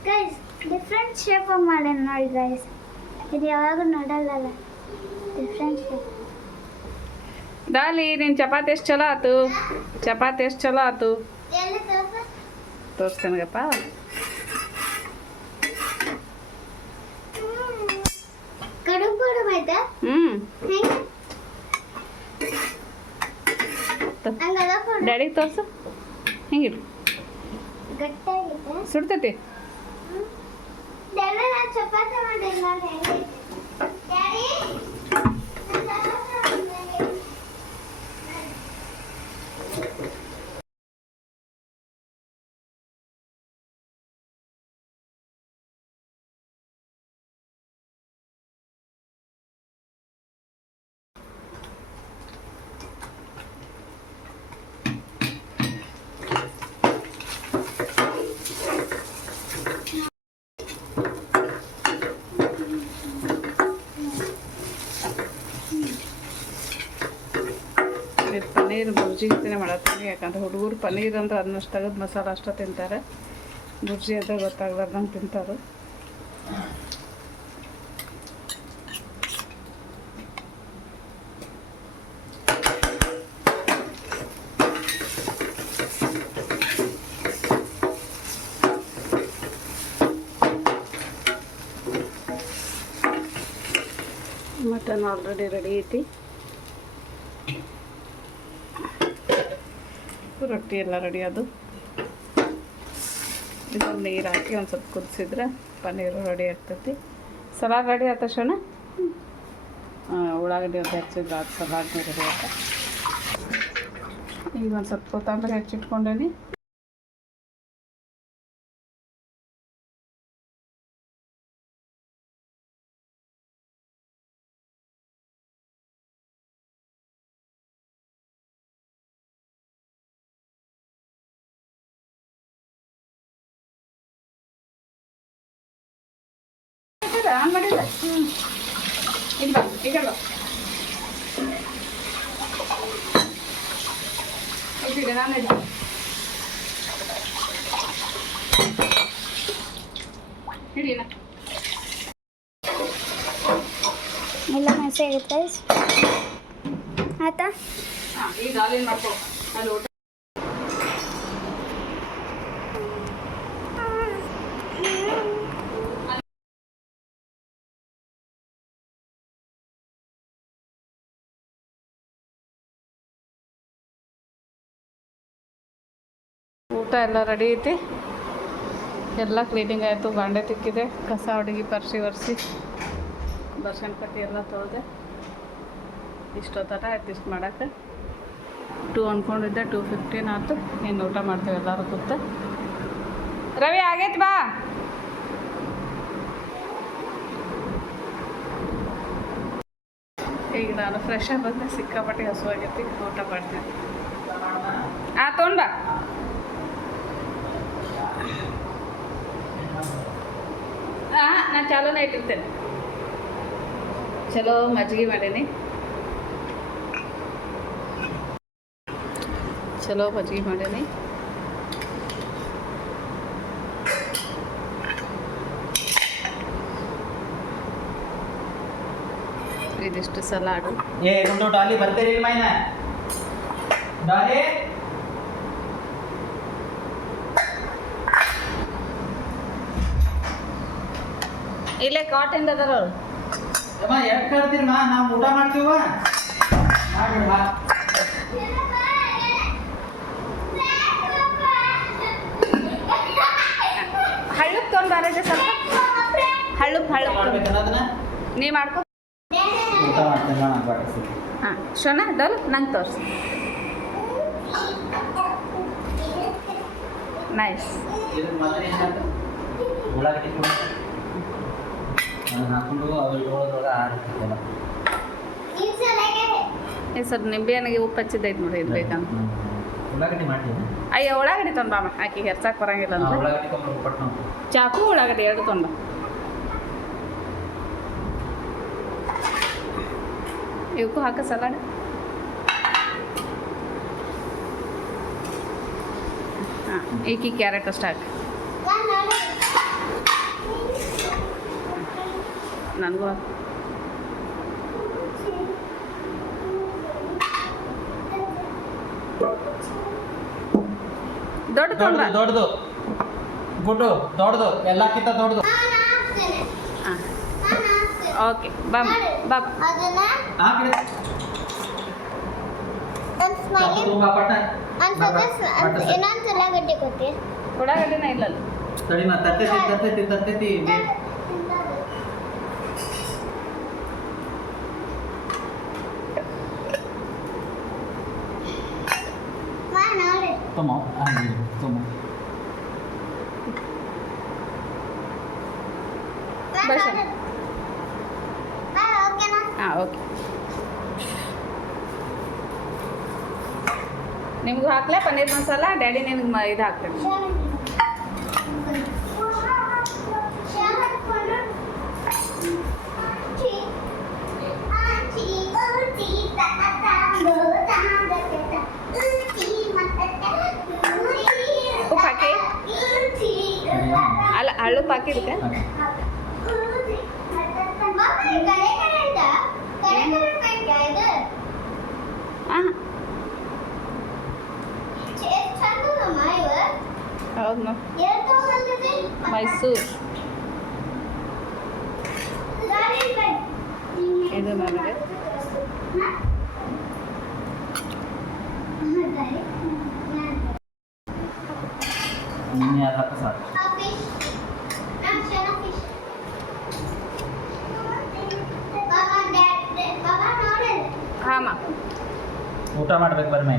ಗೈಸ್ ಡಿಫ್ರೆಂಟ್ ಶೇಪ್ ಮಾಡೇನು ನೋಡಿ ಗೈಸ್. ಇದು ಯಾವಾಗ ನೋಡಲ್ಲ, ಡಿಫ್ರೆಂಟ್ ಶೇಪ್. ಡಾಲಿ ನಿನ್ನ ಚಪಾತಿ ಎಷ್ಟು ಚಲೋ ಆಯ್ತು, ಚಪಾತಿ ಎಷ್ಟು ಚಲೋ ಆಯ್ತು ತೋರಿಸ್ತೇನಗಪ್ಪ. ಕಡುಬು ಕಡುಬು ಆಯ್ತಾ? ಡ್ಯಾಡಿಗೆ ತೋರಿಸು. ಹಿಂಗಿಡು, ಗಟ್ಟಾಗಿದೆ. ಸುಡ್ತೈತಿ. ಡ್ಯಾಡಿ ನಾನು ಚಪಾತಿ ಮಾಡಿಲ್ಲ ಹೇಗೆ ಡ್ಯಾಡಿ ಪನ್ನೀರ್ ಬುರ್ಜಿ ಜೊತೆ ಮಾಡತ್ತೀನಿ. ಯಾಕಂದ್ರೆ ಹುಡುಗರು ಪನ್ನೀರ್ ಅಂದ್ರೆ ಅದನ್ನಷ್ಟು ತೆಗೆದು ಮಸಾಲ ಅಷ್ಟೇ ತಿಂತಾರೆ. ಬುರ್ಜಿ ಅದ ಗೊತ್ತಾಗ್ಲಾರ್ದಂಗೆ ತಿಂತಾರೆ. ಮಟನ್ ಆಲ್ರೆಡಿ ರೆಡಿ ಐತಿ. ರೊಟ್ಟಿ ಎಲ್ಲ ರೆಡಿ. ಅದು ಇದೊಂದು ನೀರು ಹಾಕಿ ಒಂದು ಸ್ವಲ್ಪ ಕುದಿಸಿದ್ರೆ ಪನ್ನೀರು ರೆಡಿ ಆಗ್ತೈತಿ. ಸಲಾಡ್ ರೆಡಿ ಆಯ್ತಾ ಶೋನ ಉಳ್ಳಾಗಡ್ಡಿ ಅಂತ ಹೆಚ್ಚಿದ್ದು ಅದು ಸಲಾಡ್ ರೆಡಿ ಆಯ್ತಾ ಈಗ ಒಂದು ಸ್ವಲ್ಪ ಕೊತ್ತಂಬರಿ ಹೆಚ್ಚಿಟ್ಕೊಂಡೇನಿ ಆನ್ ಮಾಡಿಲ್ಲ ಇಲ್ಲ ಈಗಲ್ಲ ಇಟ್ಟಿದೆ ನಾನು ಇಡ್ತೀನಿ ಹಿಡಿಯಲ್ಲ ಎಲ್ಲ ಮನಸ್ಸೇ ಆಗುತ್ತೆ ಆಯ್ತಾ ಹಾಂ ಈಗ ಹಾಲೇನು ಮಾಡ್ಕೋ ಅಲ್ಲಿ ಊಟ ಊಟ ಎಲ್ಲ ರೆಡಿ ಐತಿ ಎಲ್ಲ ಕ್ಲೀನಿಂಗ್ ಆಯಿತು ಬಾಂಡೆ ತಿಕ್ಕಿದೆ ಕಸ ಹುಡುಗಿ ಪರ್ಸಿ ಒರೆಸಿ ಬರ್ಸನ್ ಕಟ್ಟಿ ಎಲ್ಲ ತೊಳೆದೆ ಇಷ್ಟೊತ್ತಟ ಆಯ್ತು ಇಷ್ಟು ಮಾಡೋಕ್ಕೆ 2 ಅಂದ್ಕೊಂಡಿದ್ದೆ 2:15 ಆಯ್ತು ಇನ್ನು ಊಟ ಮಾಡ್ತೇವೆ ಎಲ್ಲರೂ ಕೂತು ರವಿ ಆಗೈತಿ ಬಾ ಈಗ ನಾನು ಫ್ರೆಶ್ ಆಗಿ ಬಂದೆ ಸಿಕ್ಕಾಪಟ್ಟೆ ಹಸುವಾಗೈತಿ ಊಟ ಮಾಡ್ತೀನಿ ತೊಗೊಂಡು ಬಾ ನಾನು ಚಾಲೂನೇ ಇಟ್ಟಿರ್ತೇನೆ ಚಲೋ ಮಜ್ಜಿಗೆ ಮಾಡೀನಿ ಚಲೋ ಮಜ್ಜಿಗೆ ಮಾಡೀನಿ ಇದಿಷ್ಟು ಸಲಾಡು ಏ ಒಂದು ಡಾಲಿ ಬರ್ತೀರಿ ಮೈನ ಡಾಲಿ ಇಲ್ಲೇ ಕಾಟಿಂದ ಅದಾರ ಅವ್ರು ಅಮ್ಮ ಯಾಕೆ ಕರ್ತೀರಿ ಮಾ ನಾವು ಊಟ ಮಾಡ್ತೀವ ಮಾಡಿ ಬಾ ಹಳ್ಳಕ್ಕೆ ತೊಗೊಂಡು ಬಾರೈತೆ ಸ್ವಲ್ಪ ಹಳ್ಳಕ್ಕೆ ಮಾಡ್ಬೇಕನ್ನ ಅದನ್ನ ನೀ ಮಾಡ್ಕೊ ಊಟ ಮಾಡ್ತೀನಿ ನಾನು ಬಾಡಿಸಿ ಹಾಂ ಶೋನಾ ಡಲ್ ನಂಗೆ ತೋರಿಸಿ ನೈಸ್ ಇದಕ್ಕೆ ಮೊದಲು ಏನಾಯ್ತು ಉಳ್ಳಾಗಡ್ಡಿ ಹಾಕೊಂಡು ಅವ್ರು ಇಟ್ಕೊಳ್ಳೋದ್ರೊಳಗೆ ಆರಿರ್ತಲ್ಲ ಸರ್ ನಿಂಬೆಹಣ್ಣಿಗೆ ಉಪ್ಪು ಹಚ್ಚಿದ್ದೈತೆ ನೋಡಿ ಇದು ಬೇಕಂತ ಉಳ್ಳಾಗಡ್ಡಿ ಮಾಡ್ತೀನಿ ಅಯ್ಯೋ ಉಳ್ಳಾಗಡ್ಡಿ ತೊಗೊಂಡು ಬಾಮ ಆಕೆ ಹೆರ್ಸಕ್ಕೆ ಬರಂಗಿಲ್ಲ ಅಂತ ಉಳ್ಳಾಗಡ್ಡಿ ತೊಗೊಂಡು ಪಟ್ಟು ಚಾಕು ಉಳ್ಳಾಗಡ್ಡಿ ಎರಡು ತೊಗೊಂಡು ಇವಕ್ಕೂ ಹಾಕ ಸಲಾಡ್ ಹಾಂ ಈಕಿ ಕ್ಯಾರೆಟ್ ಅಷ್ಟು ಹಾಕಿ ನನಗೂ ದೊಡ್ಡ ತೊಗೊಂಡು ದೊಡ್ಡದು ಗುಡ್ಡು ದೊಡ್ಡದು ಎಲ್ಲಕ್ಕಿಂತ ದೊಡ್ಡದು ಹಾಂ ಓಕೆ ಬಾ ಬಾ ಹಾಕಿಡಿ ಇನ್ನೊಂದು ಉಳ್ಳಾಗಡ್ಡಿ ಕೊಟ್ಟಿ ಉಳ್ಳಾಗಡ್ಡಿನ ಇಲ್ಲಲ್ಲ ತಡಿ ಮಾ ತರ್ತೈತಿ ತೊಮ್ಮ ತೊಮ್ಮ ಹಾಂ ಓಕೆ ನಿಮಗೂ ಹಾಕ್ಲೇ ಪನ್ನೀರ್ ಮಸಾಲ ಡ್ಯಾಡಿ ನಿನಗೆ ಇದು ಹಾಕ್ತೇನೆ ಉಪ್ಪು ಹಾಕಿ ಅಲ್ಲ ಹಳ್ಳು ಹಾಕಿದಕ್ಕೆ ಹಾಂ ಹೌದು ಮೈಸೂರು ಇದು ನನಗೆ ನಿನ್ನೆ ಅದು ಹಾಕ ಸಾಕು ಊಟ ಮಾಡ್ಬೇಕು ಬರ್ಮೆ.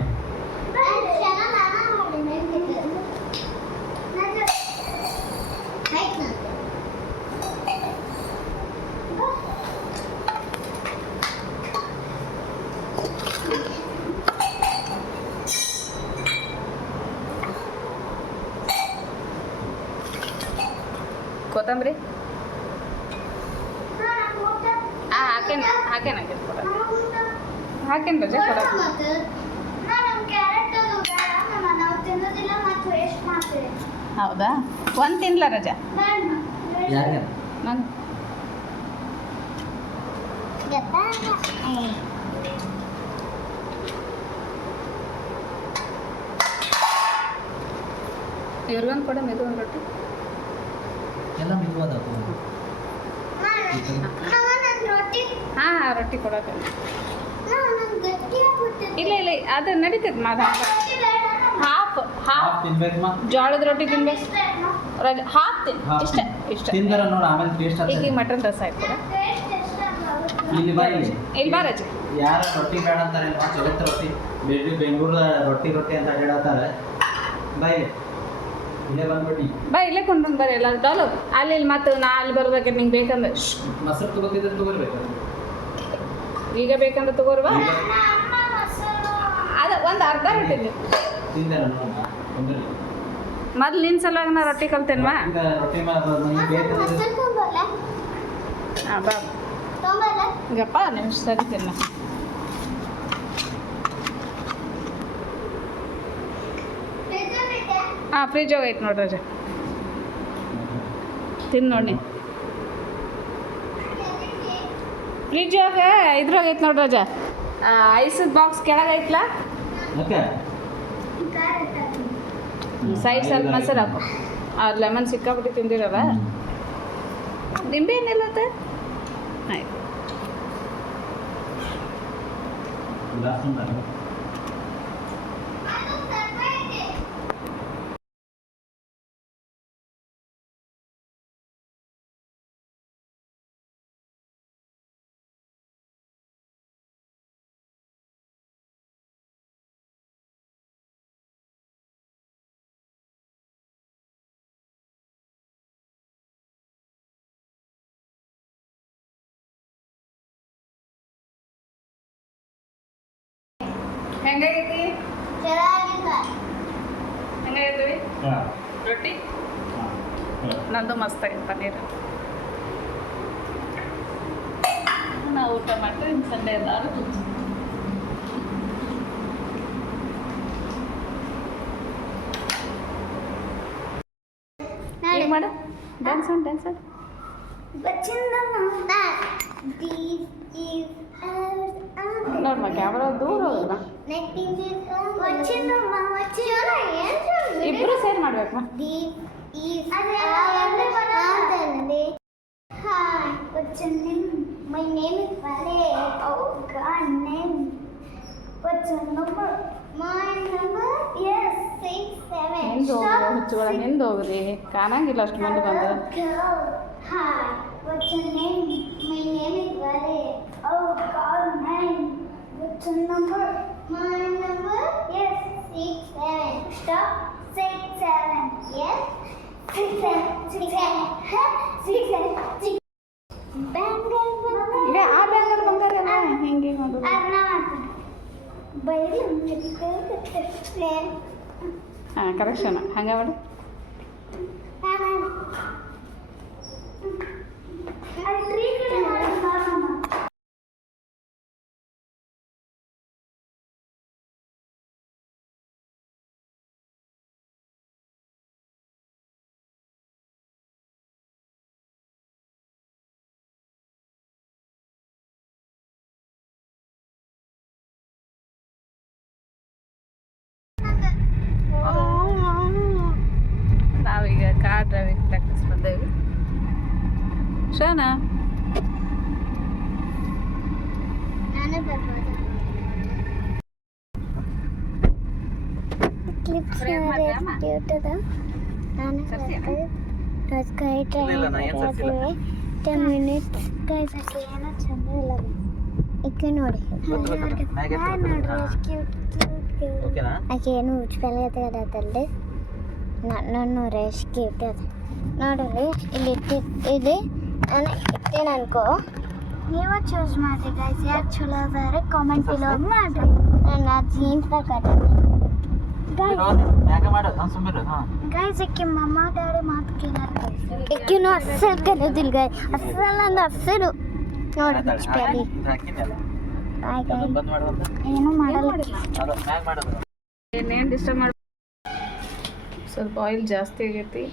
ಕೊತ್ತಂಬರಿ ಹಾಕೇನು ಕೊಡ ಹಾಕೇನು ರಜೆ ಕೊಡ. ಹೌದಾ ಒಂದು ತಿನ್ಲ ರಜಾ ಯಾರಿಗೆ ನಂಗೆ ಇವ್ರಿಗೊಂದು ಕೊಡ ಇದು ಒಂದು ರೊಟ್ಟಿ ಎಲ್ಲ ಮಿಗುವದ ಹಾಂ ರೊಟ್ಟಿ ಕೊಡೋಕೆ ಇಲ್ಲ ಅದು ನಡೀತದೆ ಮಾದ ಹಾಫ್ ತಿನ್ಬೇಕು ಜೋಳದ ರೊಟ್ಟಿ ತಿನ್ಬೇಕು ರಜೆ ಹಾಫ್ ಇಷ್ಟ ತಿಂದರ ನೋಡಿ ಆಮೇಲೆ ಟೇಸ್ಟ್ ಈಗ ಮಟನ್ ರಸ ಆಯ್ತು ಇಲ್ಲಿ ಬಾ ಇಲ್ಲಿ ಬಾ ರಜೆ ಯಾರು ರೊಟ್ಟಿ ಬೇಡ ಅಂತಾರೆ ಜಗತ್ತ ರೊಟ್ಟಿ ಬೆಂಗಳೂರು ರೊಟ್ಟಿ ಅಂತ ಹೇಳತ್ತಾರೆ ಬಾ ಇಲ್ಲೇ ಬಂದ್ಬಿಟ್ಟು ಬಾ ಇಲ್ಲೇ ಕೊಂಡು ಬರ್ರಿ ಎಲ್ಲ ಡಾಲು ಅಲ್ಲಿ ಇಲ್ಲಿ ಮತ್ತು ನಾ ಅಲ್ಲಿ ಬರೋದಕ್ಕೆ ನಿಂಗೆ ಬೇಕಂದ್ರೆ ಮೊಸರು ತಗೋತಿದ್ರೆ ತಗೋರ್ಬೇಕು ಈಗ ಬೇಕಂದ್ರೆ ತಗೋರ್ವಾ ಅದು ಒಂದು ಅರ್ಧ ರೊಟ್ಟಿ ತಿಂದಾರ ಮೊದ್ಲು ನಿನ್ನ ಸಲುವಾಗಿ ನಾ ರೊಟ್ಟಿ ಕಲ್ತೇನ್ವಾ ರೊಟ್ಟಿ ಬೇಕಂದ್ರೆ ಹಾಂ ಬಾ ಈಗಪ್ಪ ನಿಮಿಷ ಸರಿ ತಿನ್ನ ಹಾಂ ಫ್ರಿಜ್ ಹೋಗೈತೆ ನೋಡ್ರಿ ರಜೆ ತಿನ್ನು ನೋಡಿ ಫ್ರಿಜ್ ಹೋಗ ಇದ್ರಾಗೈತೆ ನೋಡ್ರಿ ರಜಾ ಐಸದ ಬಾಕ್ಸ್ ಕೆಳಗೈತ್ಲ ಸೈಡ್ ಸ್ವಲ್ಪ ಮೊಸರು ಹಾಕು ಲೆಮನ್ ಸಿಕ್ಕಾಬಿಟ್ಟು ತಿಂದಿರಲ್ಲ ನಿಂಬೆ ಏನಿಲ್ಲತ್ತ ಆಯ್ತು ಹೆಂಗಾಗೈತಿ ಹೆಂಗಾಗೈತಿ ರೊಟ್ಟಿ ನಂದು ಮಸ್ತ್ ಆಗೈತೆ ಪನ್ನೀರ್ ನಾವು ಊಟ ಮಾಡ್ತೀವಿ ಸಂಡೇ ಎಲ್ಲರೂ ಈಗ ಮಾಡು ಡ್ಯಾನ್ಸ್ ಆಡು ನೋಡ್ಮ ಕ್ಯಾಮ್ರಾ ದೂರ ಹೋಗಲ್ಲ ಇಬ್ರು ಸೇರ್ ಮಾಡ್ಬೇಕು My name is Vale. Oh God, name. What's your number? My number? Yes, 6, 7. ಹುಚ್ಚುಗಳ ಹಿಂದೆ ಹೋಗ್ರಿ ಕಾಣಂಗಿಲ್ಲ ಅಷ್ಟು ಮಂದಿ ಬಂದ್ರೆ Hi. What's your name? My name is Vale. Oh God, name. What's your number? My number? Yes, 6, 7. Stop. 6, 7. Yes. 6, 7. Bangal. ಈಗ ಆ ಬ್ಯಾಂಗಲ್ಲಿ ಬಂಗಾರಲ್ಲ ಹೆಂಗೆ ಮಾಡೋದು ಹಾಂ ಕರೆಕ್ಷನ್ ಹಂಗೆ ಮಾಡಿ ನಾವೀಗ ಕಾರ್ ಡ್ರೈವಿಂಗ್ ಪ್ರಾಕ್ಟೀಸ್ ಬಂದೇವಿ ಶಾನಾ ನಾನು ಬರ್ಬೋದು ಕ್ಲಿಪ್ಸ್ ಡ್ಯೂಟದ ನಾನು ಸ್ಕೈ ಇಲ್ಲ, ನಾ ಏನ್ ಸರ್ಸಿಲ್ಲ. 10 ಮಿನಿಟ್ಸ್ ಗೈಸ್ ಏನೋ ಚಂದ ಇಲ್ಲ ಇಕ್ಕೆ ನೋಡಿ ಓಕೆನಾ? ಆಕೆ ಏನು ಉಚ್ಪೆಲ್ಲ ಅದಲ್ರಿ ನಾನು ರೇಷ್ ಕ್ಯೂಟ್ ಅದ ನೋಡ್ರಿ ಇಲ್ಲಿ ಇಲ್ಲಿ ನಾನು ಇಟ್ಟೇನು ಅನ್ಕೋ ನೀವು ಚೂಸ್ ಮಾಡಿರಿ ಗೈಸ್ ಯಾರು ಚಲೋ ಅದಾರೆ ಕಾಮೆಂಟ್ ಬಿಲೋ ಮಾಡಿರಿ ನಾನು ಜೀನ್ಸ್ದಾಗ ಗೈಸ್ ಇಕ್ಕಿ ಮಮ್ಮ ಡ್ಯಾಡಿ ಮಾತು ಕೇಳಾರ ಇಕ್ಕಿನೂ ಅಸ್ಸಲ್ ಕಲಿಯೋದಿಲ್ಲ ಗೈ ಅಸ್ಸಲ್ ಅಂದ್ರೆ ಅಸ್ಸಲು ನೋಡಿ ಉಚ್ಪೆಲ್ಲಿ ಏನು ಮಾಡಲ್ಲ ಏನೇನು ಡಿಸ್ಟರ್ಬ್ ಮಾಡಿ ಸ್ವಲ್ಪ ಆಯಿಲ್ ಜಾಸ್ತಿ ಆಗೈತಿ